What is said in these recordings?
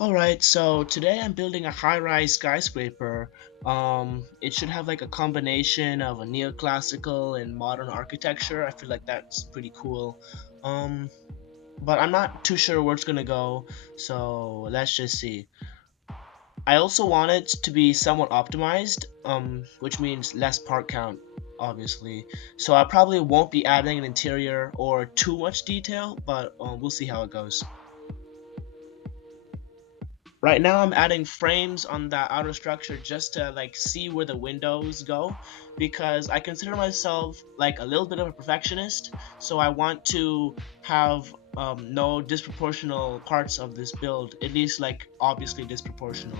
Alright, so today I'm building a high-rise skyscraper. It should have like a combination of a neoclassical and modern architecture. I feel like that's pretty cool. Um, but I'm not too sure where it's gonna go, so let's just see. I also want it to be somewhat optimized, which means less part count, obviously. So I probably won't be adding an interior or too much detail, but we'll see how it goes. Right now I'm adding frames on the outer structure just to like see where the windows go, because I consider myself like a little bit of a perfectionist, so I want to have no disproportional parts of this build, at least like obviously disproportional.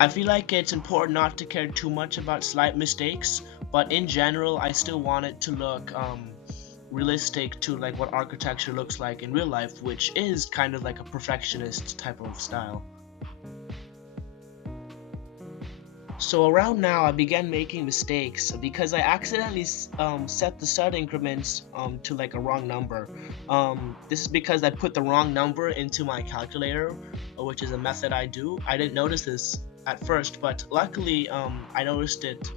I feel like it's important not to care too much about slight mistakes, but in general I still want it to look realistic to like what architecture looks like in real life, which is kind of like a perfectionist type of style. So around now, I began making mistakes because I accidentally set the stud increments to like a wrong number. This is because I put the wrong number into my calculator, which is a method I do. I didn't notice this at first, but luckily I noticed it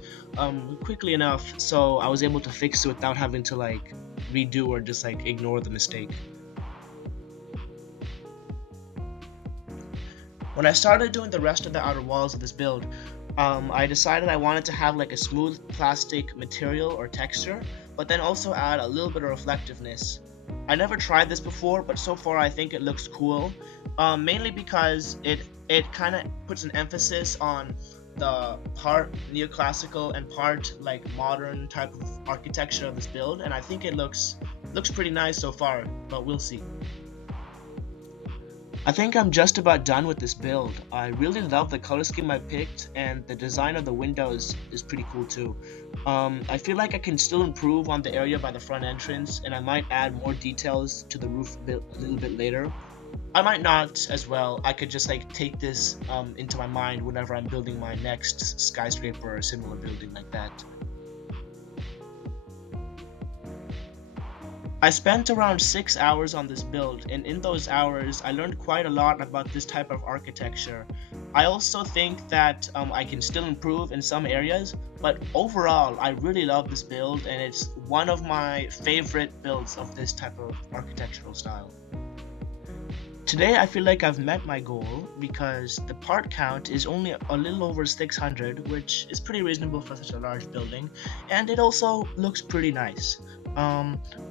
quickly enough, so I was able to fix it without having to like redo or just like ignore the mistake. When I started doing the rest of the outer walls of this build, I decided I wanted to have like a smooth plastic material or texture, but then also add a little bit of reflectiveness. I never tried this before, but so far I think it looks cool, mainly because it kind of puts an emphasis on the part neoclassical and part like modern type of architecture of this build, and I think it looks pretty nice so far, but we'll see. I think I'm just about done with this build. I really love the color scheme I picked, and the design of the windows is pretty cool too. I feel like I can still improve on the area by the front entrance, and I might add more details to the roof a little bit later. I might not as well. I could just like take this into my mind whenever I'm building my next skyscraper or similar building like that. I spent around 6 hours on this build, and in those hours, I learned quite a lot about this type of architecture. I also think that I can still improve in some areas, but overall, I really love this build, and it's one of my favorite builds of this type of architectural style. Today, I feel like I've met my goal because the part count is only a little over 600, which is pretty reasonable for such a large building, and it also looks pretty nice.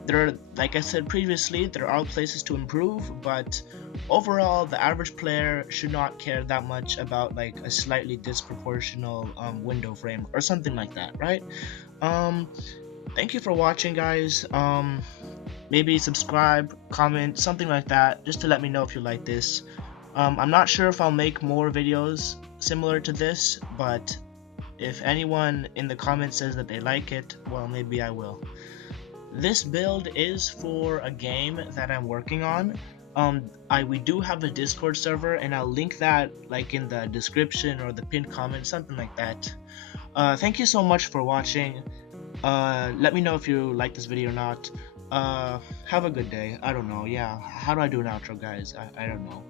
There are, like I said previously, there are places to improve, but overall, the average player should not care that much about like a slightly disproportional window frame or something like that, right? Um, Thank you for watching, guys. Maybe subscribe, comment, something like that, just to let me know if you like this. I'm not sure if I'll make more videos similar to this, but if anyone in the comments says that they like it, well, maybe I will. This build is for a game that I'm working on. We do have a Discord server, and I'll link that like in the description or the pinned comment, something like that. Thank you so much for watching. Let me know if you like this video or not. Have a good day. I don't know. Yeah, how do I do an outro, guys? I don't know.